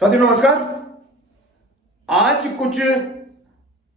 साथियों नमस्कार। आज कुछ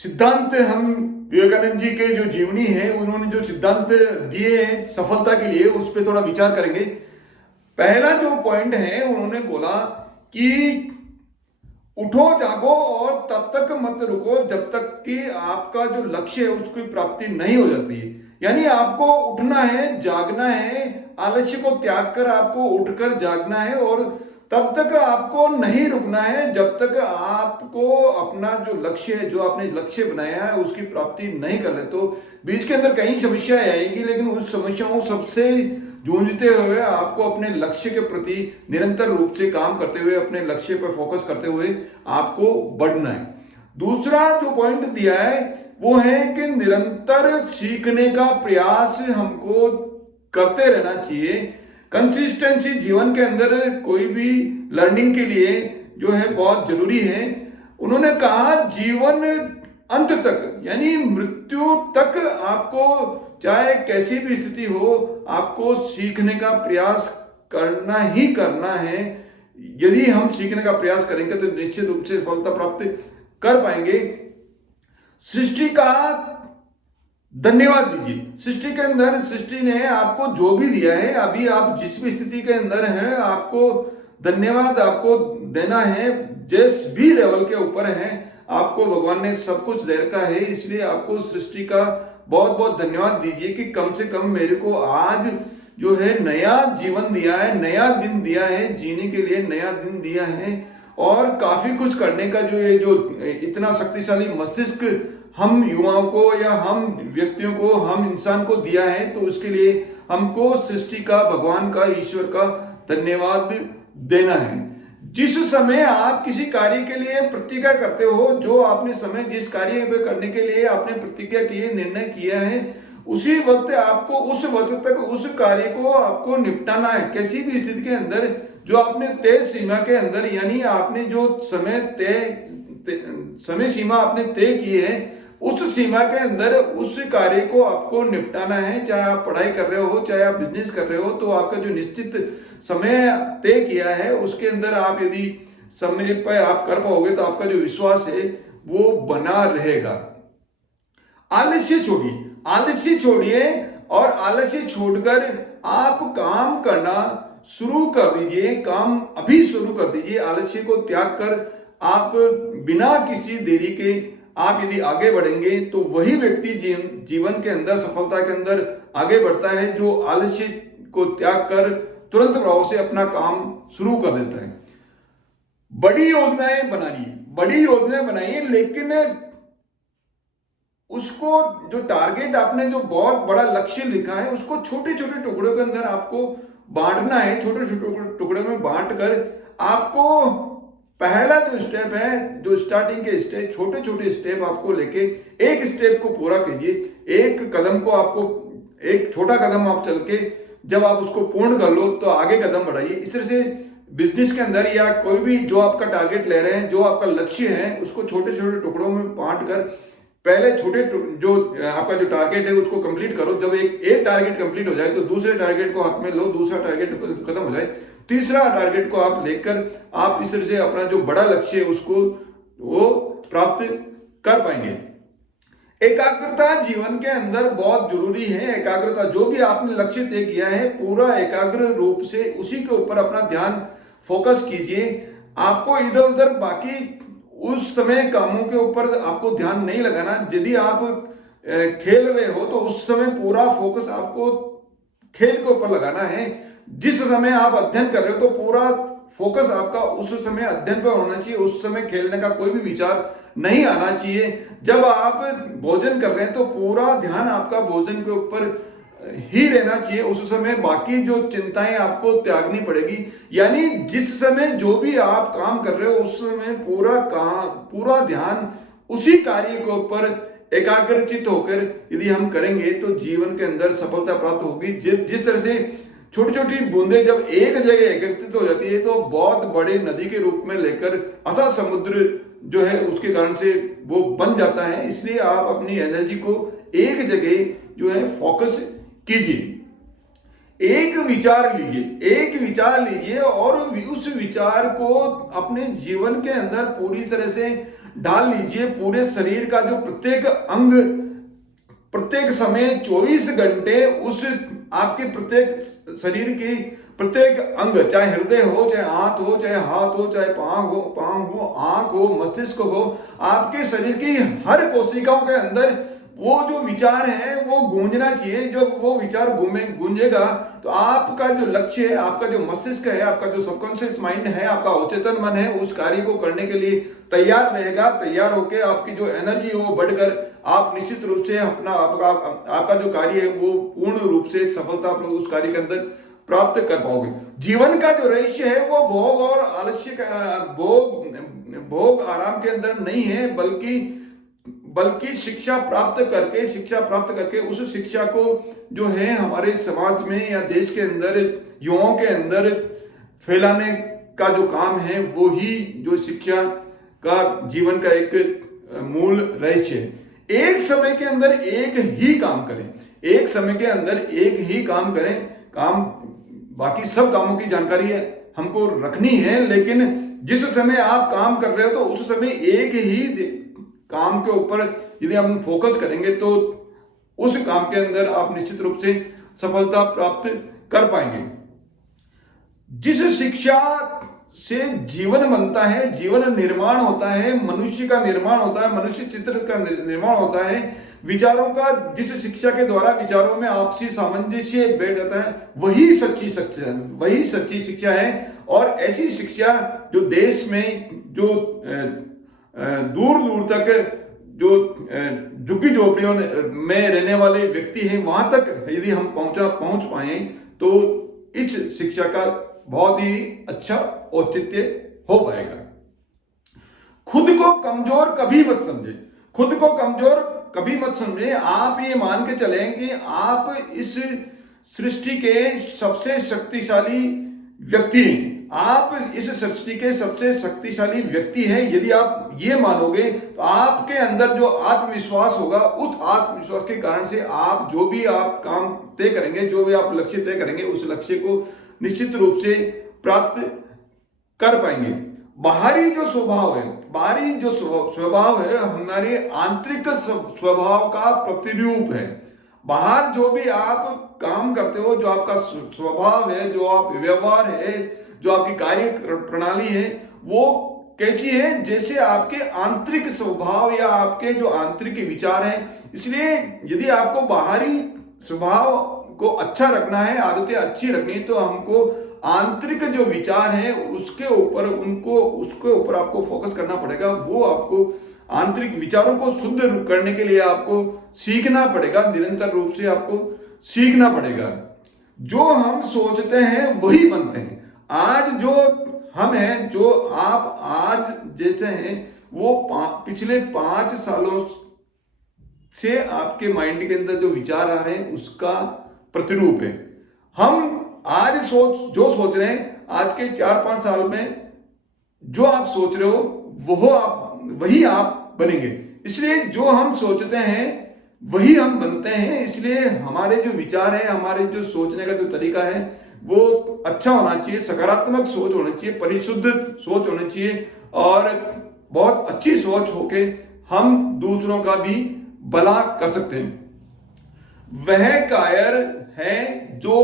सिद्धांत हम विवेकानंद जी के जो जीवनी है उन्होंने जो सिद्धांत दिए हैं सफलता के लिए उस पर थोड़ा विचार करेंगे। पहला जो पॉइंट है उन्होंने बोला कि उठो जागो और तब तक मत रुको जब तक कि आपका जो लक्ष्य है उसकी प्राप्ति नहीं हो जाती है। यानी आपको उठना है, जागना है, आलस्य को त्याग कर आपको उठकर जागना है और तब तक आपको नहीं रुकना है जब तक आपको अपना जो लक्ष्य है, जो आपने लक्ष्य बनाया है उसकी प्राप्ति नहीं कर ले। तो बीच के अंदर कई समस्याएं आएगी, लेकिन उस समस्याओं सबसे जूझते हुए आपको अपने लक्ष्य के प्रति निरंतर रूप से काम करते हुए, अपने लक्ष्य पर फोकस करते हुए आपको बढ़ना है। दूसरा जो पॉइंट दिया है वो है कि निरंतर सीखने का प्रयास हमको करते रहना चाहिए। कंसिस्टेंसी जीवन के अंदर कोई भी लर्निंग के लिए जो है बहुत जरूरी है। उन्होंने कहा जीवन अंत तक यानी मृत्यु तक आपको चाहे कैसी भी स्थिति हो आपको सीखने का प्रयास करना ही करना है। यदि हम सीखने का प्रयास करेंगे तो निश्चित रूप से सफलता प्राप्त कर पाएंगे। सृष्टि का धन्यवाद दीजिए। सृष्टि के अंदर सृष्टि ने आपको जो भी दिया है, अभी आप जिस भी स्थिति के अंदर हैं आपको धन्यवाद आपको देना है। जिस भी लेवल के ऊपर है आपको भगवान ने सब कुछ दे रखा है, इसलिए आपको सृष्टि का बहुत बहुत धन्यवाद दीजिए कि कम से कम मेरे को आज जो है नया जीवन दिया है, नया दिन दिया है, जीने के लिए नया दिन दिया है और काफी कुछ करने का जो ये जो इतना शक्तिशाली मस्तिष्क हम युवाओं को या हम व्यक्तियों को, हम इंसान को दिया है, तो उसके लिए हमको सृष्टि का, भगवान का, ईश्वर का धन्यवाद देना है। जिस समय आप किसी कार्य के लिए प्रतिज्ञा करते हो, जो आपने समय जिस कार्य पे करने के लिए आपने प्रतिज्ञा की है, निर्णय किया है, उसी वक्त आपको उस वक्त तक उस कार्य को आपको निपटाना है। किसी भी स्थिति के अंदर जो आपने तय सीमा के अंदर यानी आपने जो समय सीमा आपने तय की है उस सीमा के अंदर उस कार्य को आपको निपटाना है। चाहे आप पढ़ाई कर रहे हो, चाहे आप बिजनेस कर रहे हो, तो आपका जो निश्चित समय तय किया है उसके अंदर आप यदि समय पर आप कर पाओगे तो आपका जो विश्वास है वो बना रहेगा। आलस्य छोड़िए, आलस्य छोड़िए और आलस्य छोड़कर आप काम करना शुरू कर दीजिए। काम अभी शुरू कर दीजिए। आलस्य को त्याग कर आप बिना किसी देरी के आप यदि आगे बढ़ेंगे तो वही व्यक्ति जीवन के अंदर, सफलता के अंदर आगे बढ़ता है जो आलस्य को त्याग कर तुरंत प्रभाव से अपना काम शुरू कर देता है। बड़ी योजनाएं बनाइए, बड़ी योजनाएं बनाइए, लेकिन उसको जो टारगेट आपने जो बहुत बड़ा लक्ष्य लिखा है उसको छोटे छोटे टुकड़ों के अंदर आपको बांटना है। छोटे छोटे टुकड़ों में बांट कर आपको पहला जो स्टेप है, जो स्टार्टिंग के स्टेप, छोटे छोटे स्टेप आपको लेके एक स्टेप को पूरा कीजिए। एक कदम को आपको, एक छोटा कदम आप चल के जब आप उसको पूर्ण कर लो तो आगे कदम बढ़ाइए। इस तरह से बिजनेस के अंदर या कोई भी जो आपका टारगेट ले रहे हैं, जो आपका लक्ष्य है, उसको छोटे छोटे टुकड़ों में बांट कर पहले छोटे जो आपका जो टारगेट है उसको कंप्लीट करो। जब एक टारगेट कंप्लीट हो जाए तो दूसरे टारगेट को हाथ में लो, दूसरा टारगेट खत्म हो जाए, तीसरा टारगेट को आप लेकर आप इस तरह से अपना जो बड़ा लक्ष्य है उसको वो प्राप्त कर पाएंगे। एकाग्रता जीवन के अंदर बहुत जरूरी है। एकाग्रता, जो भी आपने लक्ष्य तय किया है पूरा एकाग्र रूप से उसी के ऊपर अपना ध्यान फोकस कीजिए। आपको इधर उधर बाकी उस समय कामों के ऊपर आपको ध्यान नहीं लगाना। यदि आप खेल रहे हो तो उस समय पूरा फोकस आपको खेल के ऊपर लगाना है। जिस समय आप अध्ययन कर रहे हो तो पूरा फोकस आपका उस समय अध्ययन पर होना चाहिए। उस समय खेलने का कोई भी विचार नहीं आना चाहिए। जब आप भोजन कर रहे हैं तो पूरा ध्यान आपका भोजन के ऊपर ही रहना चाहिए। उस समय बाकी जो चिंताएं आपको त्यागनी पड़ेगी। यानी जिस समय जो भी आप काम कर रहे हो उस समय पूरा ध्यान उसी कार्य के ऊपर एकाग्रचित होकर यदि हम करेंगे तो जीवन के अंदर सफलता प्राप्त होगी। जिस तरह से छोटी छोटी बूंदें जब एक जगह एकत्रित हो जाती है तो बहुत बड़े नदी के रूप में लेकर अथाह समुद्र जो है उसके कारण से वो बन जाता है। इसलिए आप अपनी एनर्जी को एक जगह जो है फोकस कीजिए। एक विचार लीजिए, एक विचार लीजिए और उस विचार को अपने जीवन के अंदर पूरी तरह से डाल लीजिए। पूरे शरीर का जो प्रत्येक अंग, प्रत्येक समय 24 घंटे उस आपके प्रत्येक शरीर की प्रत्येक अंग, चाहे हृदय हो, चाहे हाथ हो, चाहे हाथ हो, चाहे पांव हो, आंख हो, मस्तिष्क हो, आपके शरीर की हर कोशिकाओं के अंदर वो जो विचार है वो गूंजना चाहिए। जब वो विचार गूंजेगा तो आपका जो लक्ष्य है, आपका जो मस्तिष्क है, आपका जो सबकॉन्शियस माइंड है, आपका अवचेतन मन है, उस कार्य को करने के लिए तैयार रहेगा। तैयार होकर आपकी जो एनर्जी है वो बढ़कर आप निश्चित रूप से आपका जो कार्य है वो पूर्ण रूप से सफलता उस कार्य के अंदर प्राप्त कर पाओगे। जीवन का जो रहस्य है वो भोग और आलस्य का भोग आराम के अंदर नहीं है, बल्कि शिक्षा प्राप्त करके उस शिक्षा को जो है हमारे समाज में या देश के अंदर युवाओं के अंदर फैलाने का जो काम है, वो ही जो शिक्षा का जीवन का एक मूल रहस्य है। एक समय के अंदर एक ही काम करें, एक समय के अंदर एक ही काम करें। काम बाकी सब कामों की जानकारी है हमको रखनी है, लेकिन जिस समय आप काम कर रहे हो तो उस समय एक ही काम के ऊपर यदि हम फोकस करेंगे तो उस काम के अंदर आप निश्चित रूप से सफलता प्राप्त कर पाएंगे। जिस शिक्षा से जीवन बनता है, जीवन निर्माण होता है, मनुष्य का निर्माण होता है, मनुष्य चित्र का निर्माण होता है, विचारों का, जिस शिक्षा के द्वारा विचारों में आपसी सामंजस्य बैठ जाता है, वही सच्ची शिक्षा है। और ऐसी शिक्षा जो देश में जो दूर दूर तक जो झुग्गी झोपड़ियों में रहने वाले व्यक्ति हैं वहां तक यदि हम पहुंच पाए तो इस शिक्षा का बहुत ही अच्छा औचित्य हो पाएगा। खुद को कमजोर कभी मत समझे, खुद को कमजोर कभी मत समझे। आप ये मान के चलें कि आप इस सृष्टि के सबसे शक्तिशाली व्यक्ति हैं, आप इस सृष्टि के सबसे शक्तिशाली व्यक्ति हैं। यदि आप ये मानोगे तो आपके अंदर जो आत्मविश्वास होगा, उस आत्मविश्वास के कारण से आप जो भी आप काम तय करेंगे, जो भी आप लक्ष्य तय करेंगे, उस लक्ष्य को निश्चित रूप से प्राप्त कर पाएंगे। बाहरी जो स्वभाव है हमारे आंतरिक स्वभाव का प्रतिरूप है। बाहर जो भी आप काम करते हो, जो आपका स्वभाव है, जो आप व्यवहार है, जो आपकी कार्य प्रणाली है, वो कैसी है, जैसे आपके आंतरिक स्वभाव या आपके जो आंतरिक विचार हैं। इसलिए यदि आपको बाहरी स्वभाव को अच्छा रखना है, आदतें अच्छी रखनी है, तो हमको आंतरिक जो विचार हैं उसके ऊपर आपको फोकस करना पड़ेगा। वो आपको आंतरिक विचारों को शुद्ध करने के लिए आपको सीखना पड़ेगा, निरंतर रूप से आपको सीखना पड़ेगा। जो हम सोचते हैं वही बनते हैं। आज जो हम हैं, जो आप आज जैसे हैं, वो पिछले 5 सालों से आपके माइंड के अंदर जो विचार आ रहे हैं उसका प्रतिरूप है। हम आज जो सोच रहे हैं, आज के 4-5 साल में जो आप सोच रहे हो वही आप बनेंगे। इसलिए जो हम सोचते हैं वही हम बनते हैं। इसलिए हमारे जो विचार है, हमारे जो सोचने का जो तरीका है वो अच्छा होना चाहिए, सकारात्मक सोच होनी चाहिए, परिशुद्ध सोच होनी चाहिए और बहुत अच्छी सोच होके हम दूसरों का भी भला कर सकते हैं। वह कायर है जो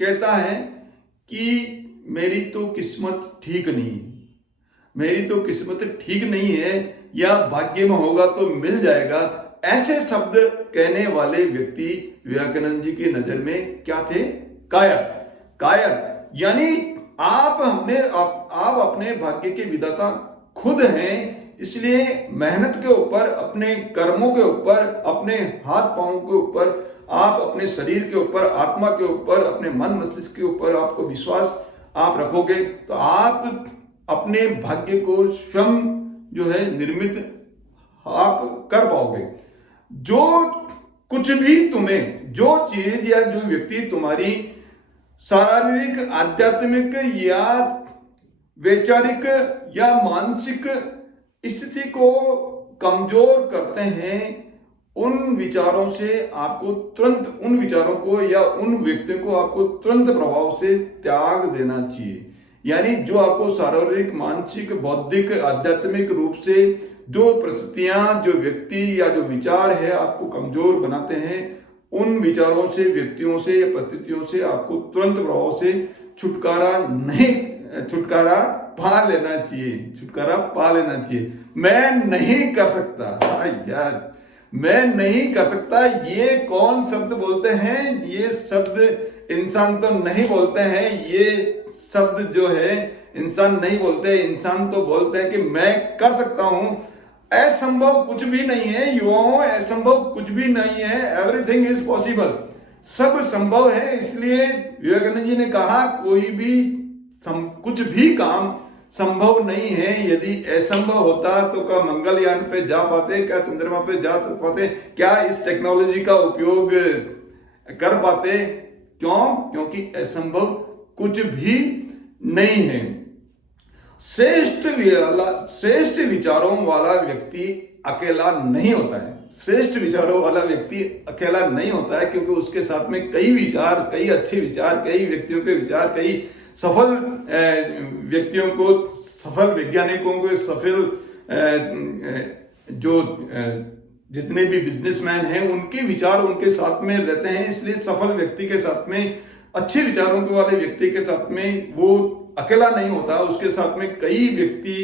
कहता है कि मेरी तो किस्मत ठीक नहीं है, या भाग्य में होगा तो मिल जाएगा। ऐसे शब्द कहने वाले व्यक्ति विवेकानंद जी की नजर में क्या थे? कायर यानी आप अपने भाग्य के विधाता खुद हैं। इसलिए मेहनत के ऊपर, अपने कर्मों के ऊपर, अपने हाथ पांव के ऊपर, आप अपने शरीर के ऊपर, आत्मा के ऊपर, अपने मन मस्तिष्क के ऊपर आपको विश्वास आप रखोगे तो आप अपने भाग्य को स्वयं जो है निर्मित आप कर पाओगे। जो कुछ भी तुम्हें, जो चीज या जो व्यक्ति तुम्हारी शारीरिक, आध्यात्मिक या वैचारिक या मानसिक स्थिति को कमजोर करते हैं, उन विचारों से आपको तुरंत, उन विचारों को या उन व्यक्तियों को आपको तुरंत प्रभाव से त्याग देना चाहिए। यानी जो आपको शारीरिक, मानसिक, बौद्धिक, आध्यात्मिक रूप से जो परिस्थितियां, जो व्यक्ति या जो विचार है आपको कमजोर बनाते हैं, उन विचारों से, व्यक्तियों से या परिस्थितियों से आपको तुरंत प्रभाव से छुटकारा पा लेना चाहिए, छुटकारा पा लेना चाहिए। मैं नहीं कर सकता, यार मैं नहीं कर सकता, ये कौन शब्द बोलते हैं? ये शब्द इंसान तो नहीं बोलते हैं, ये शब्द जो है इंसान नहीं बोलते। इंसान तो बोलते हैं कि मैं कर सकता हूं। असंभव कुछ भी नहीं है युवाओं, असंभव कुछ भी नहीं है। एवरीथिंग इज पॉसिबल, सब संभव है। इसलिए विवेकानंद जी ने कहा कोई भी कुछ भी काम संभव नहीं है। यदि असंभव होता तो क्या मंगलयान पे जा पाते, क्या चंद्रमा पे जा पाते, क्या इस टेक्नोलॉजी का उपयोग कर पाते? क्यों? क्योंकि असंभव कुछ भी नहीं है। श्रेष्ठ विचारों वाला व्यक्ति अकेला नहीं होता है। श्रेष्ठ विचारों वाला व्यक्ति अकेला नहीं होता है, क्योंकि उसके साथ में कई विचार, कई अच्छे विचार, कई व्यक्तियों के विचार, कई सफल व्यक्तियों को, सफल वैज्ञानिकों को, सफल जो जितने भी बिजनेसमैन हैं उनके विचार उनके साथ में रहते हैं। इसलिए सफल व्यक्ति के साथ में, अच्छे विचारों के वाले व्यक्ति के साथ में वो अकेला नहीं होता, उसके साथ में कई व्यक्ति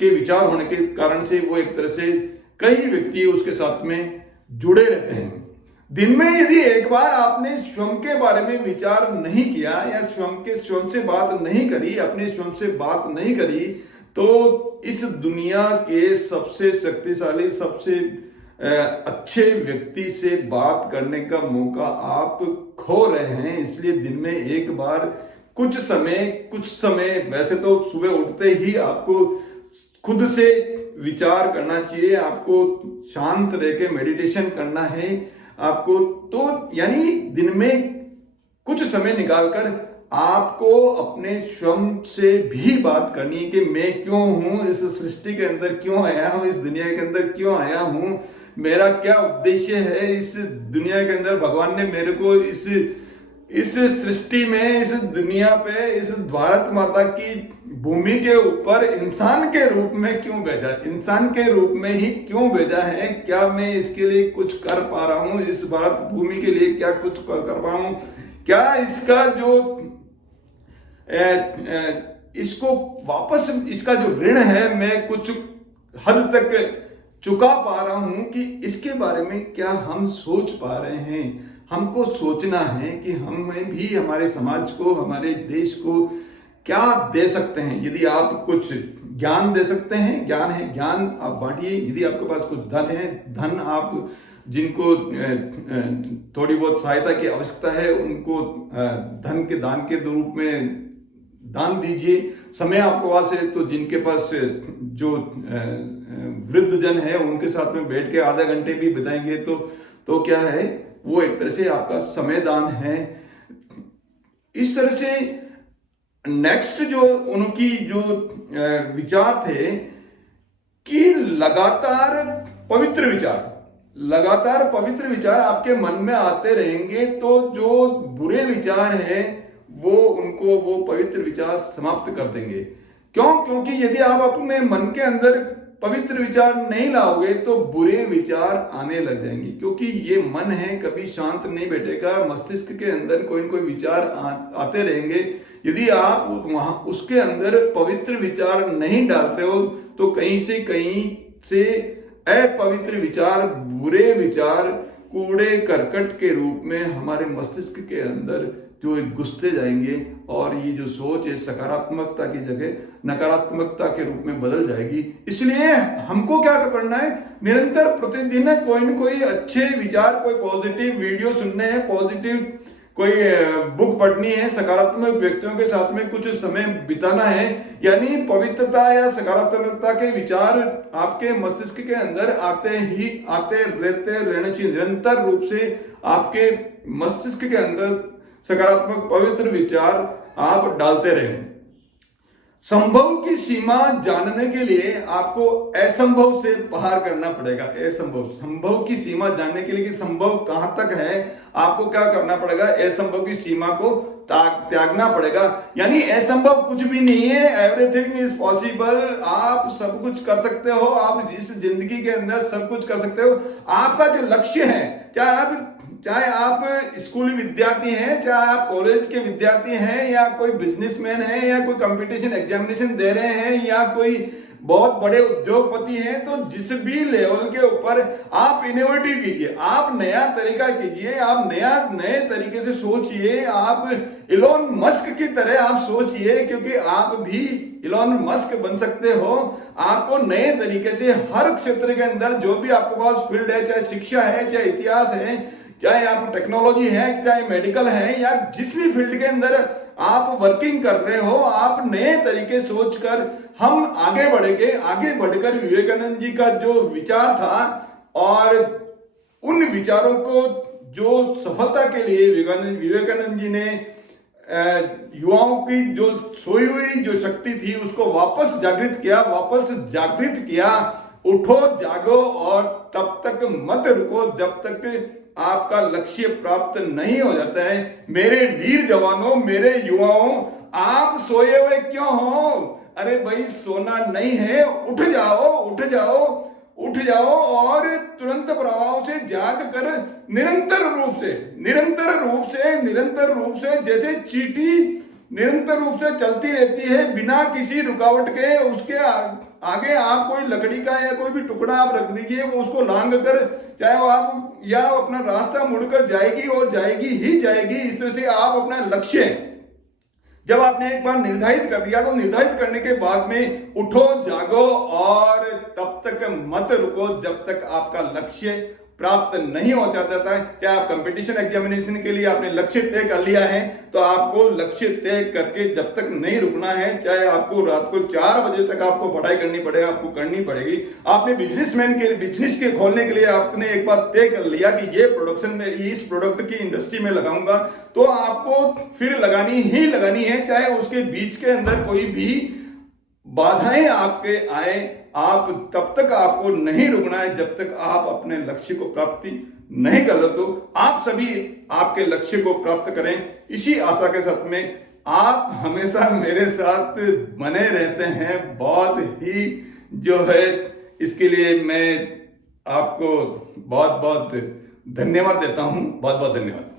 के विचार होने के कारण से वो एक तरह से कई व्यक्ति उसके साथ में जुड़े रहते हैं। दिन में यदि एक बार आपने स्वयं के बारे में विचार नहीं किया या स्वयं से बात नहीं करी, अपने स्वयं से बात नहीं करी, तो इस दुनिया के सबसे शक्तिशाली, सबसे अच्छे व्यक्ति से बात करने का मौका आप खो रहे हैं। इसलिए दिन में एक बार कुछ समय वैसे तो सुबह उठते ही आपको खुद से विचार करना चाहिए, आपको शांत रह के मेडिटेशन करना है आपको। तो यानी दिन में कुछ समय निकालकर आपको अपने स्वयं से भी बात करनी है कि मैं क्यों हूं, इस सृष्टि के अंदर क्यों आया हूं, इस दुनिया के अंदर क्यों आया हूं, मेरा क्या उद्देश्य है इस दुनिया के अंदर। भगवान ने मेरे को इस सृष्टि में, इस दुनिया पे, इस भारत माता की भूमि के ऊपर इंसान के रूप में क्यों भेजा, इंसान के रूप में ही क्यों भेजा है? क्या मैं इसके लिए कुछ कर पा रहा हूं? इस भारत भूमि के लिए क्या कुछ कर पा रहा हूं? क्या इसका जो इसको वापस, इसका जो ऋण है मैं कुछ हद तक चुका पा रहा हूं कि इसके बारे में क्या हम सोच पा रहे हैं? हमको सोचना है कि हमें भी हमारे समाज को, हमारे देश को क्या दे सकते हैं। यदि आप कुछ ज्ञान दे सकते हैं, ज्ञान है, ज्ञान आप बांटिए। यदि आपके पास कुछ धन है, धन आप जिनको थोड़ी बहुत सहायता की आवश्यकता है उनको धन के दान के रूप में दान दीजिए। समय आपके पास है तो जिनके पास जो वृद्ध जन है उनके साथ में बैठ के आधा घंटे भी बिताएंगे तो क्या है, वो एक तरह से आपका समय दान है। इस तरह से नेक्स्ट जो उनकी जो विचार थे कि लगातार पवित्र विचार आपके मन में आते रहेंगे, तो जो बुरे विचार हैं वो पवित्र विचार समाप्त कर देंगे। क्यों? क्योंकि यदि आप अपने मन के अंदर पवित्र विचार नहीं लाओगे तो बुरे विचार आने लग जाएंगे, क्योंकि ये मन है, कभी शांत नहीं बैठेगा। मस्तिष्क के अंदर कोई न कोई विचार आते रहेंगे। यदि आप वहां उसके अंदर पवित्र विचार नहीं डाल रहे हो तो कहीं से अपवित्र विचार, बुरे विचार कूड़े करकट के रूप में हमारे मस्तिष्क के अंदर जो घुसते जाएंगे और ये जो सोच है सकारात्मकता की जगह नकारात्मकता के रूप में बदल जाएगी। इसलिए हमको क्या करना है, निरंतर प्रतिदिन कोई न कोई अच्छे विचार, कोई पॉजिटिव वीडियो सुनने हैं, पॉजिटिव कोई बुक पढ़नी है, सकारात्मक व्यक्तियों के साथ में कुछ समय बिताना है। यानी पवित्रता या सकारात्मकता के विचार आपके मस्तिष्क के अंदर आते रहने चाहिए। निरंतर रूप से आपके मस्तिष्क के अंदर सकारात्मक पवित्र विचार आप डालते रहें। संभव की सीमा जानने के लिए आपको असंभव से पार करना पड़ेगा। असंभव, संभव की सीमा जानने के लिए कि संभव कहां तक है, आपको क्या करना पड़ेगा, असंभव की सीमा को त्यागना पड़ेगा। यानी असंभव कुछ भी नहीं है, एवरीथिंग इज पॉसिबल। आप सब कुछ कर सकते हो, आप इस जिंदगी के अंदर सब कुछ कर सकते हो। आपका जो लक्ष्य है, चाहे आप स्कूली विद्यार्थी हैं, चाहे आप कॉलेज के विद्यार्थी हैं, या कोई बिजनेसमैन है, या कोई कंपटीशन एग्जामिनेशन दे रहे हैं, या कोई बहुत बड़े उद्योगपति हैं, तो जिस भी लेवल के ऊपर आप इनोवेटिव कीजिए, आप नया तरीका कीजिए, आप नए तरीके से सोचिए, आप इलोन मस्क की तरह आप सोचिए, क्योंकि आप भी इलोन मस्क बन सकते हो। आपको नए तरीके से हर क्षेत्र के अंदर जो भी आपके पास फील्ड है, चाहे शिक्षा है, चाहे इतिहास है, चाहे आप टेक्नोलॉजी है, चाहे मेडिकल है, या जिस भी फील्ड के अंदर आप वर्किंग कर रहे हो, आप नए तरीके सोचकर हम आगे बढ़कर विवेकानंद जी का जो विचार था और उन विचारों को जो सफलता के लिए विवेकानंद जी ने युवाओं की जो सोई हुई जो शक्ति थी उसको वापस जागृत किया। उठो, जागो और तब तक मत रुको जब तक आपका लक्ष्य प्राप्त नहीं हो जाता है। मेरे वीर जवानों, मेरे युवाओं, आप सोए हुए क्यों हो? अरे भाई, सोना नहीं है, उठ जाओ और तुरंत प्रभाव से जाग कर निरंतर रूप से जैसे चींटी निरंतर रूप से चलती रहती है बिना किसी रुकावट के, उसके आगे आप कोई लकड़ी का या कोई भी टुकड़ा आप रख दीजिए, वो उसको लांग कर चाहे वो आप या अपना रास्ता मुड़कर जाएगी और जाएगी ही जाएगी। इस तरह से आप अपना लक्ष्य जब आपने एक बार निर्धारित कर दिया, तो निर्धारित करने के बाद में उठो, जागो और तब तक मत रुको जब तक आपका लक्ष्य प्राप्त नहीं हो जाता है। चाहे आप कंपटीशन एग्जामिनेशन के लिए आपने लक्ष्य तय कर लिया है, तो आपको लक्ष्य तय करके जब तक नहीं रुकना है। चाहे आपको रात को 4 बजे तक आपको पढ़ाई करनी पड़ेगा, आपको करनी पड़ेगी। आपने बिजनेस के खोलने के लिए आपने एक बार तय कर लिया कि ये प्रोडक्शन में, इस प्रोडक्ट की इंडस्ट्री में लगाऊंगा, तो आपको फिर लगानी है। चाहे उसके बीच के अंदर कोई भी बाधाएं आपके आए, आप तब तक आपको नहीं रुकना है जब तक आप अपने लक्ष्य को प्राप्ति नहीं कर लो। तो आप सभी आपके लक्ष्य को प्राप्त करें, इसी आशा के साथ में आप हमेशा मेरे साथ बने रहते हैं। बहुत ही जो है इसके लिए मैं आपको बहुत बहुत धन्यवाद देता हूं। बहुत बहुत धन्यवाद।